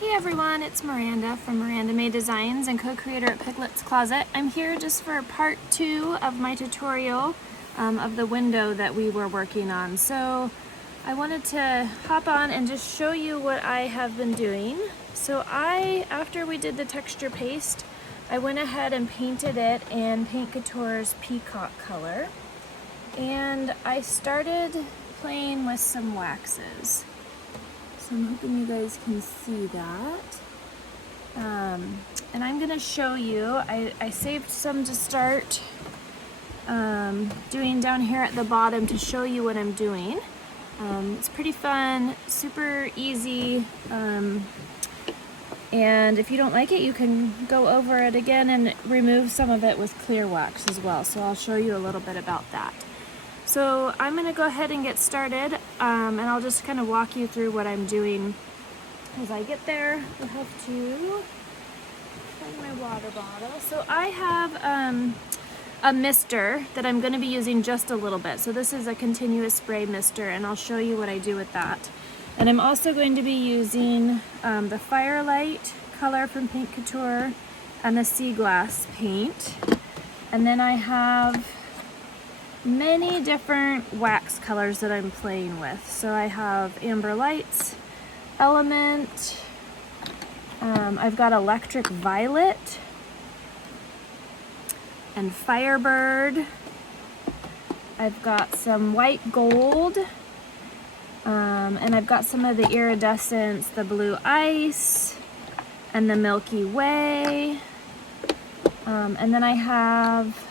Hey everyone, it's Miranda from Miranda Made Designs and co-creator at Piglet's Closet. I'm here just for part 2 of my tutorial of the window that we were working on. So I wanted to hop on and just show you what I have been doing. So after we did the texture paste, I went ahead and painted it in Paint Couture's Peacock color. And I started playing with some waxes. So I'm hoping you guys can see that. And I'm gonna show you, I saved some to start doing down here at the bottom to show you what I'm doing. It's pretty fun, super easy, and if you don't like it, you can go over it again and remove some of it with clear wax as well. So I'll show you a little bit about that. So I'm going to go ahead and get started, and I'll just kind of walk you through what I'm doing as I get there. I have to find my water bottle. So I have a mister that I'm going to be using just a little bit. So this is a continuous spray mister, and I'll show you what I do with that. And I'm also going to be using the Firelight color from Paint Couture and the Sea Glass paint. And then I have many different wax colors that I'm playing with. So I have Amber Lights, Element, I've got Electric Violet, and Firebird. I've got some White Gold, and I've got some of the iridescence, the Blue Ice, and the Milky Way. And then I have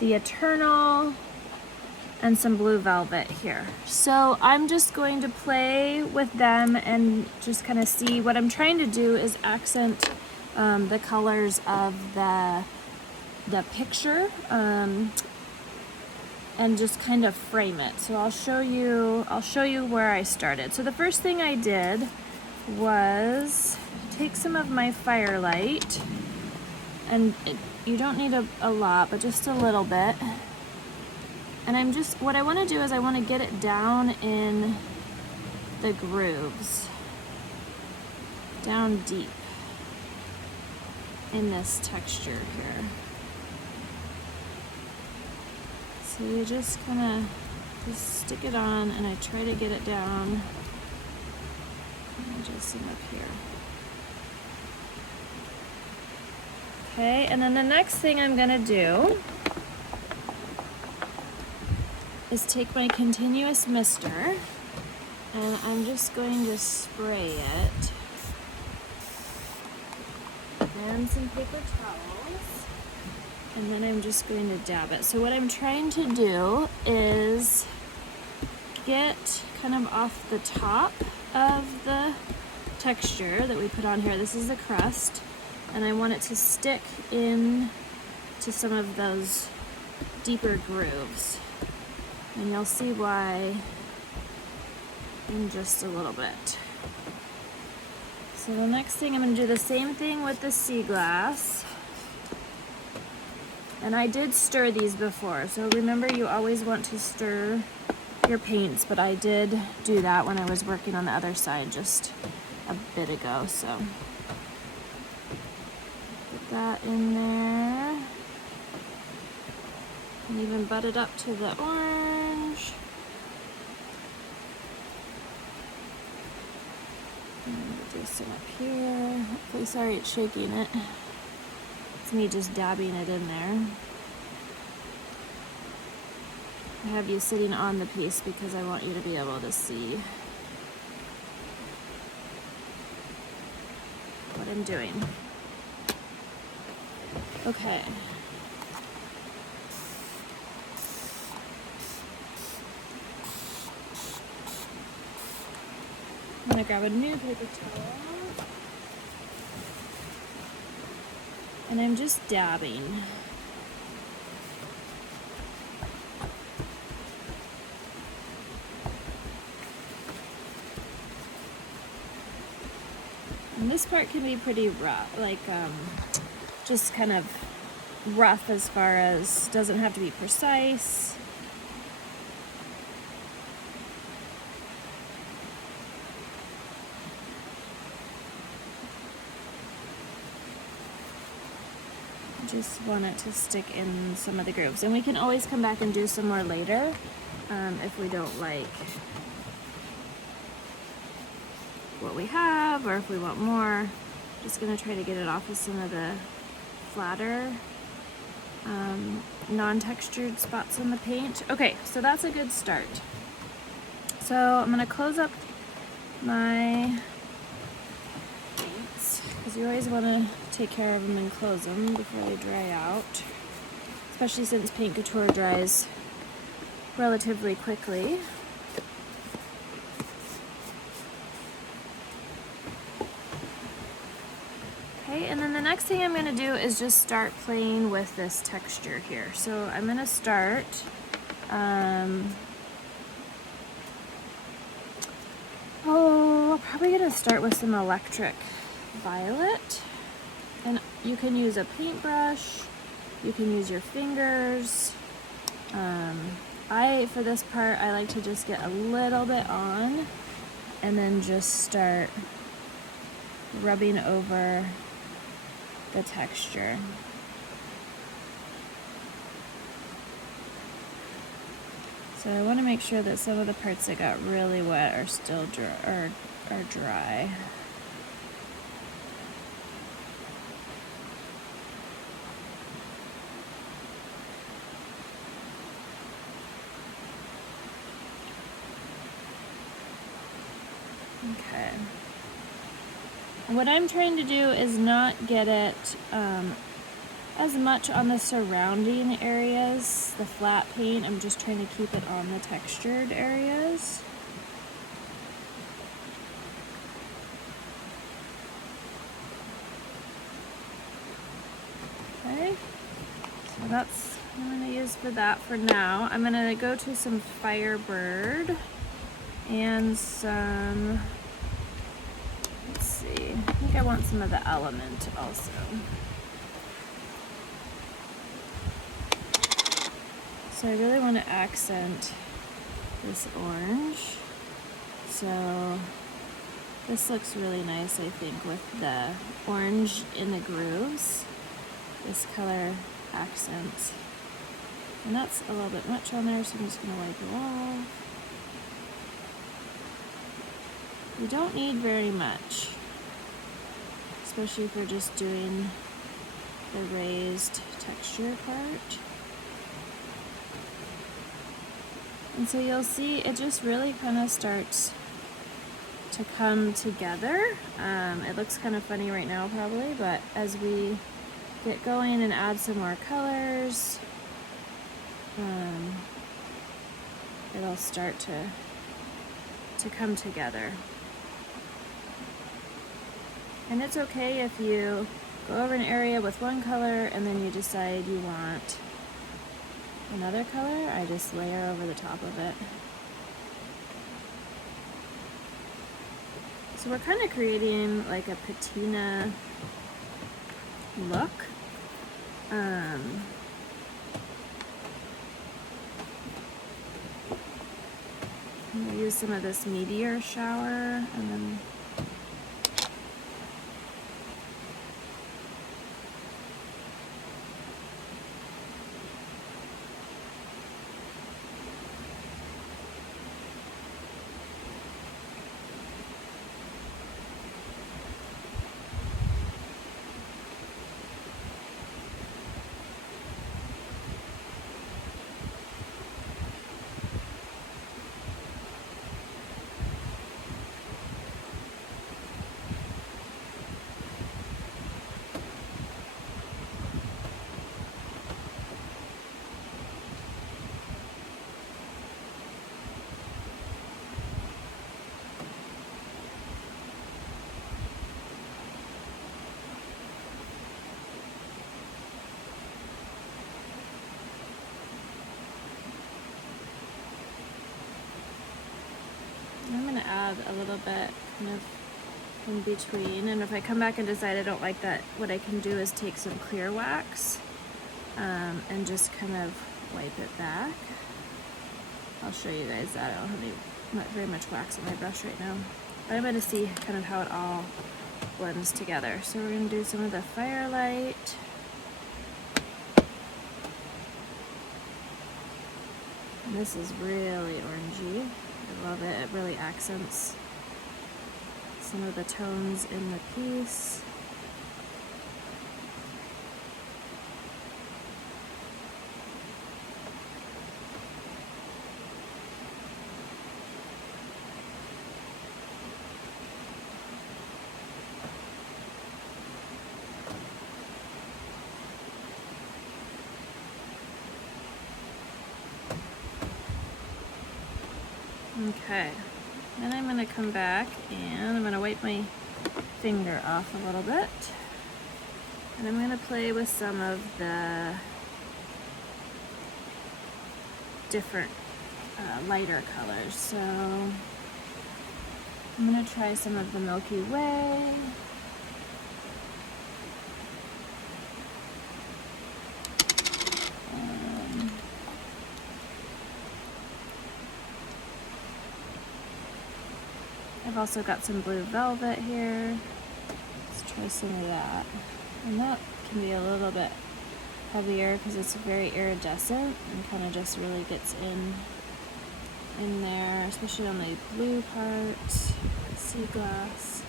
the Eternal and some Blue Velvet here. So I'm just going to play with them and just kind of see. What I'm trying to do is accent the colors of the picture and just kind of frame it. So I'll show you where I started. So the first thing I did was take some of my Firelight, and you don't need a lot, but just a little bit. And what I want to do is I want to get it down in the grooves, down deep in this texture here. So you just kind of stick it on, and I try to get it down, and just some up here. Okay, and then the next thing I'm gonna do is take my continuous mister, and I'm just going to spray it and some paper towels, and then I'm just going to dab it. So what I'm trying to do is get kind of off the top of the texture that we put on here. This is the crust, and I want it to stick in to some of those deeper grooves. And you'll see why in just a little bit. So the next thing, I'm going to do the same thing with the Sea Glass. And I did stir these before, so remember, you always want to stir your paints, but I did do that when I was working on the other side just a bit ago. So put that in there, and even butt it up to the orange. And do some up here. Hopefully, sorry it's shaking it. It's me just dabbing it in there. I have you sitting on the piece because I want you to be able to see what I'm doing. Okay. I'm gonna grab a new paper towel, and I'm just dabbing. And this part can be pretty rough, like just kind of rough as far as doesn't have to be precise. Just want it to stick in some of the grooves. And we can always come back and do some more later if we don't like what we have, or if we want more. Just gonna try to get it off with some of the flatter non-textured spots in the paint. Okay, so that's a good start. So I'm gonna close up my paints, because you always want to take care of them and close them before they dry out, especially since paint couture dries relatively quickly. Okay, and then the next thing I'm going to do is just start playing with this texture here. So I'm going to start probably going to start with some electric violet, and you can use a paintbrush, you can use your fingers. For this part, I like to just get a little bit on and then just start rubbing over the texture. So I want to make sure that some of the parts that got really wet are still dry, are dry. Okay. What I'm trying to do is not get it as much on the surrounding areas, the flat paint. I'm just trying to keep it on the textured areas. Okay, so that's what I'm going to use for that for now. I'm going to go to some Firebird and some, let's see, I think I want some of the Element also. So I really want to accent this orange. So this looks really nice, I think, with the orange in the grooves. This color accents. And that's a little bit much on there, so I'm just going to wipe it off. You don't need very much, especially if you're just doing the raised texture part. And so you'll see it just really kind of starts to come together. It looks kind of funny right now probably, but as we get going and add some more colors, it'll start to come together. And it's okay if you go over an area with one color and then you decide you want another color. I just layer over the top of it. So we're kind of creating like a patina look. I'm going to use some of this meteor shower and then I'm going to add a little bit kind of in between, and if I come back and decide I don't like that, what I can do is take some clear wax and just kind of wipe it back. I'll show you guys that. I don't have very much wax on my brush right now, but I'm going to see kind of how it all blends together. So we're going to do some of the Firelight And this is really orangey. I love it. It really accents some of the tones in the piece. Okay, then I'm going to come back and I'm going to wipe my finger off a little bit. And I'm going to play with some of the different lighter colors. So I'm going to try some of the Milky Way. I've also got some blue velvet here. Let's try some of that. And that can be a little bit heavier because it's very iridescent and kind of just really gets in there, especially on the blue part, sea glass.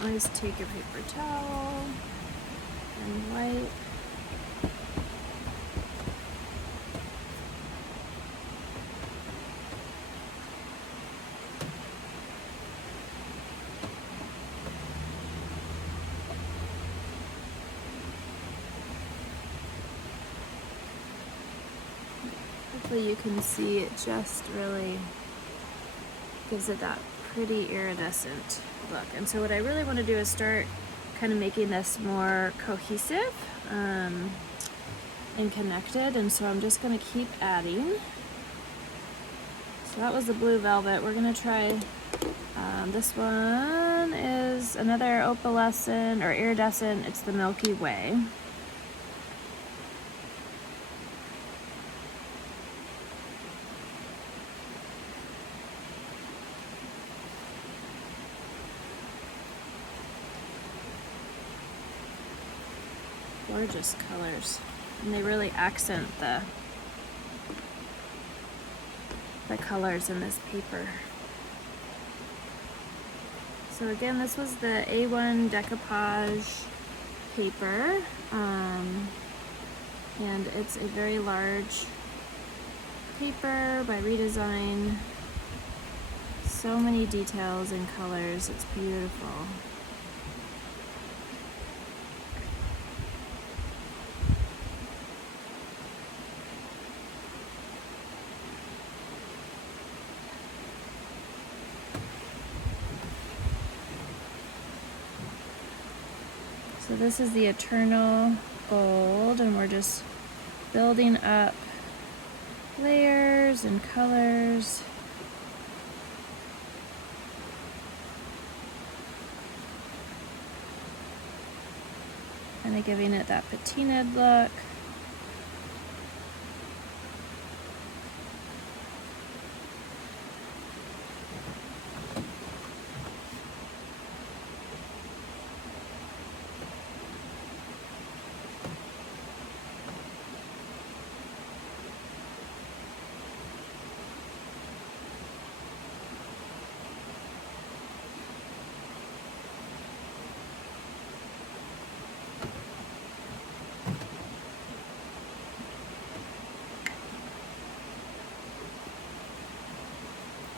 Always take your paper towel and wipe. Hopefully you can see it just really gives it that pretty iridescent look. And so what I really want to do is start kind of making this more cohesive and connected. And so I'm just going to keep adding. So that was the blue velvet. We're going to try this one is another opalescent or iridescent. It's the Milky Way. Gorgeous colors, and they really accent the colors in this paper. So again, this was the A1 Decoupage paper, and it's a very large paper by Redesign. So many details and colors, it's beautiful. So this is the Eternal Gold, and we're just building up layers and colors. Kind of giving it that patinaed look.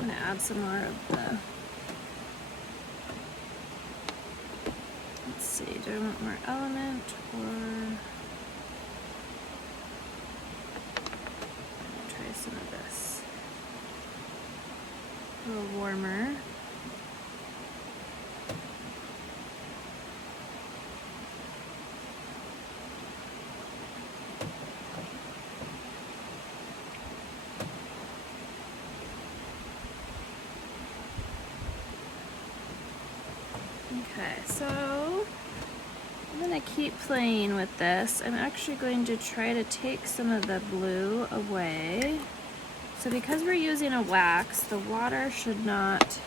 I'm going to add some more of the, let's see, do I want more element or I'll try some of this, a little warmer. Okay, so I'm going to keep playing with this. I'm actually going to try to take some of the blue away. So because we're using a wax, the water should not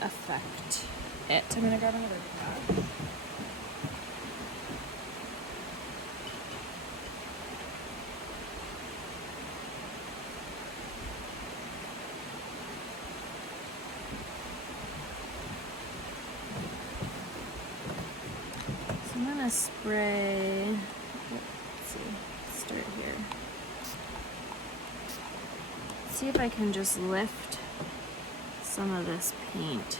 affect it. I'm gonna grab another brush. So I'm gonna spray, let's see, start here. See if I can just lift some of this paint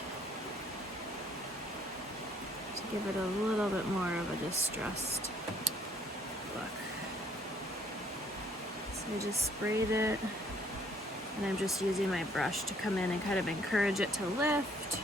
to give it a little bit more of a distressed look. So I just sprayed it, and I'm just using my brush to come in and kind of encourage it to lift.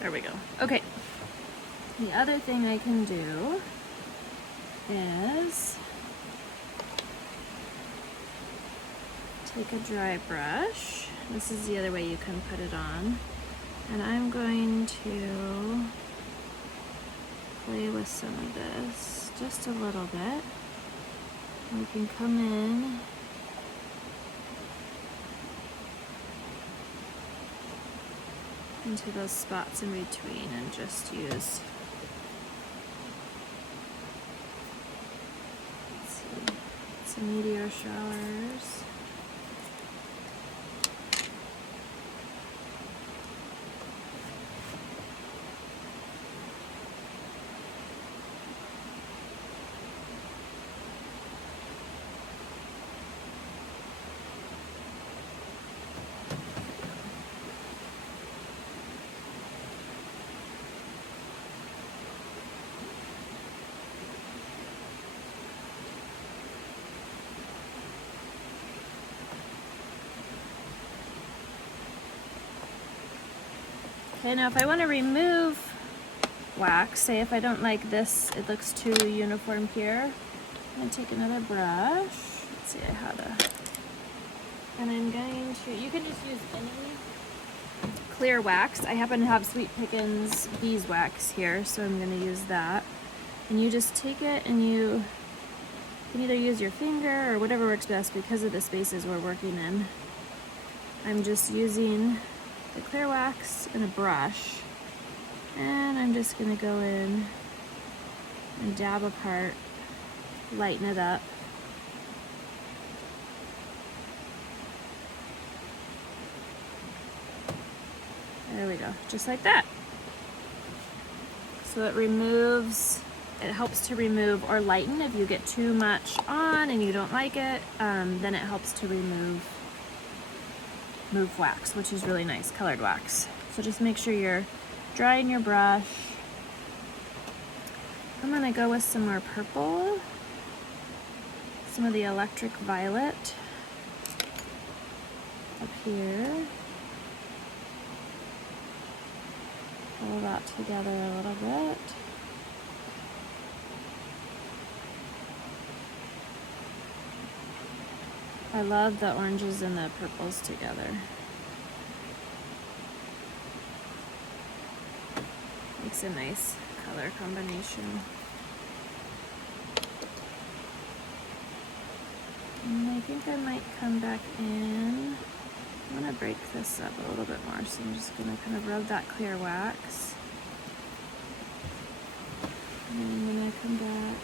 There we go. Okay. The other thing I can do is take a dry brush. This is the other way you can put it on. And I'm going to play with some of this just a little bit. We can come in into those spots in between and just use, let's see, some meteor showers. Okay, now if I want to remove wax, say if I don't like this, it looks too uniform here, I'm going to take another brush. Let's see, I had a, and I'm going to, you can just use any clear wax. I happen to have Sweet Pickins beeswax here, so I'm going to use that. And you just take it and you can either use your finger or whatever works best because of the spaces we're working in. I'm just using the clear wax and a brush, and I'm just going to go in and dab a part, lighten it up. There we go, just like that. So it removes, it helps to remove or lighten if you get too much on and you don't like it, then it helps to remove wax, which is really nice, colored wax. So just make sure you're drying your brush. I'm gonna go with some more purple, some of the electric violet up here. Pull that together a little bit. I love the oranges and the purples together. Makes a nice color combination. And I think I might come back in. I'm gonna break this up a little bit more, so I'm just gonna kind of rub that clear wax. And then I'm gonna come back.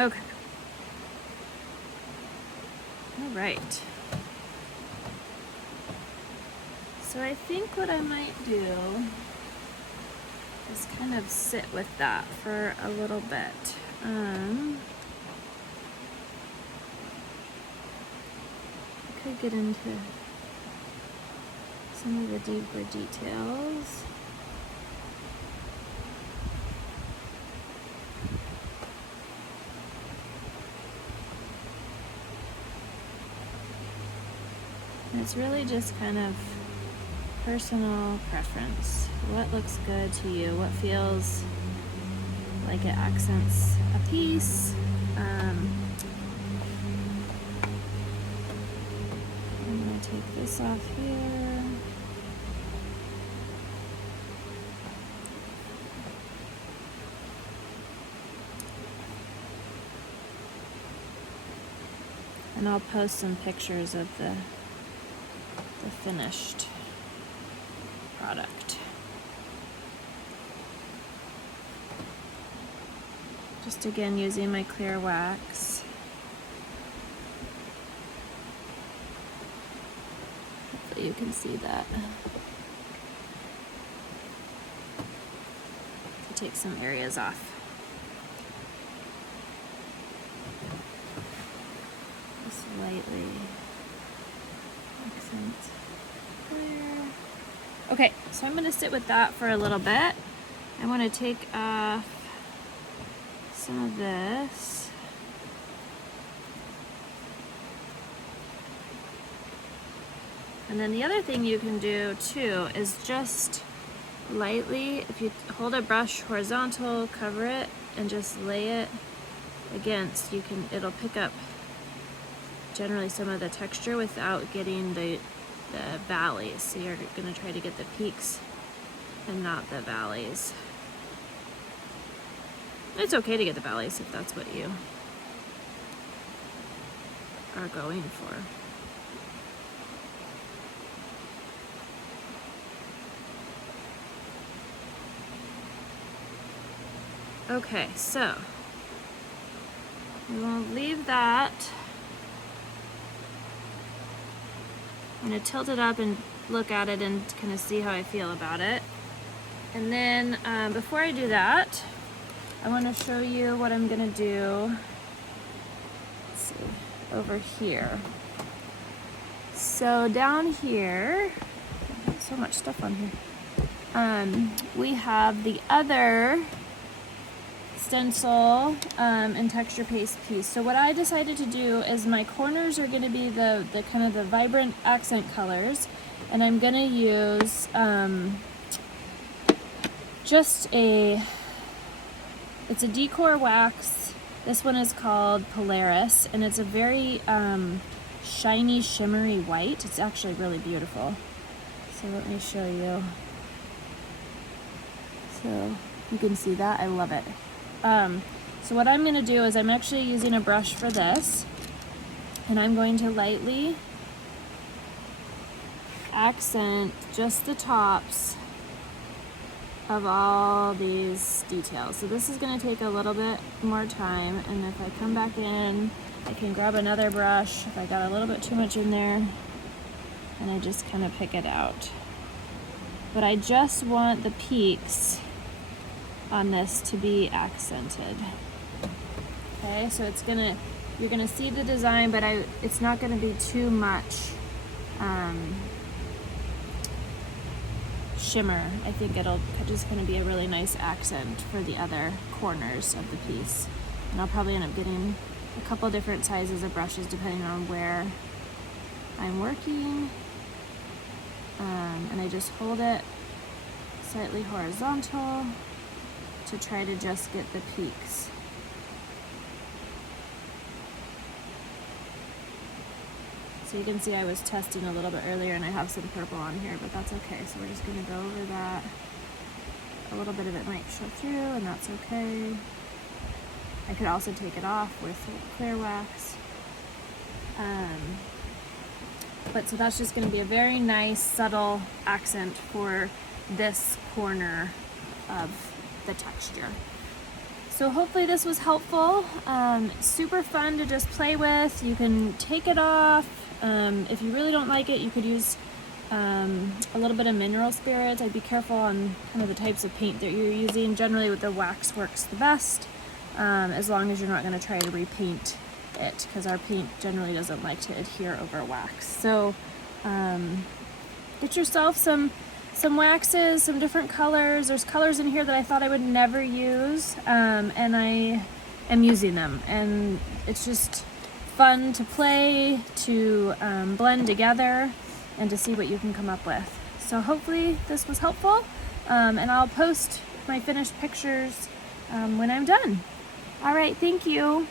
Okay. All right. So I think what I might do is kind of sit with that for a little bit. I could get into some of the deeper details. And it's really just kind of personal preference. What looks good to you? What feels like it accents a piece? I'm gonna take this off here. And I'll post some pictures of the finished product. Just again using my clear wax. Hopefully you can see that. To take some areas off. Just lightly accent clear. Okay, so I'm going to sit with that for a little bit. I want to take off some of this. And then the other thing you can do too is just lightly, if you hold a brush horizontal, cover it, and just lay it against, it'll pick up generally some of the texture without getting the valleys. So you're going to try to get the peaks and not the valleys. It's okay to get the valleys if that's what you are going for. Okay, so we will leave that. I'm going to tilt it up and look at it and kind of see how I feel about it. And then before I do that, I want to show you what I'm going to do. Let's see, over here. So down here, so much stuff on here. We have the other stencil and texture paste piece. So what I decided to do is my corners are going to be the kind of the vibrant accent colors, and I'm going to use it's a decor wax. This one is called Polaris, and it's a very shiny, shimmery white. It's actually really beautiful. So let me show you. So you can see that. I love it. So what I'm going to do is I'm actually using a brush for this, and I'm going to lightly accent just the tops of all these details. So this is going to take a little bit more time, and if I come back in, I can grab another brush if I got a little bit too much in there, and I just kind of pick it out. But I just want the peaks on this to be accented. Okay, so you're gonna see the design, but it's not gonna be too much shimmer. I think it'll just gonna be a really nice accent for the other corners of the piece. And I'll probably end up getting a couple different sizes of brushes depending on where I'm working. And I just hold it slightly horizontal to try to just get the peaks. So you can see I was testing a little bit earlier and I have some purple on here, but that's okay. So we're just gonna go over that. A little bit of it might show through, and that's okay. I could also take it off with clear wax. But so that's just gonna be a very nice, subtle accent for this corner of the texture. So hopefully this was helpful. Super fun to just play with. You can take it off. If you really don't like it, you could use a little bit of mineral spirits. I'd be careful on kind of the types of paint that you're using. Generally with the wax works the best, as long as you're not going to try to repaint it, because our paint generally doesn't like to adhere over wax. So get yourself some waxes, some different colors. There's colors in here that I thought I would never use, and I am using them, and it's just fun to play, to blend together, and to see what you can come up with. So hopefully this was helpful, and I'll post my finished pictures when I'm done. All right, thank you.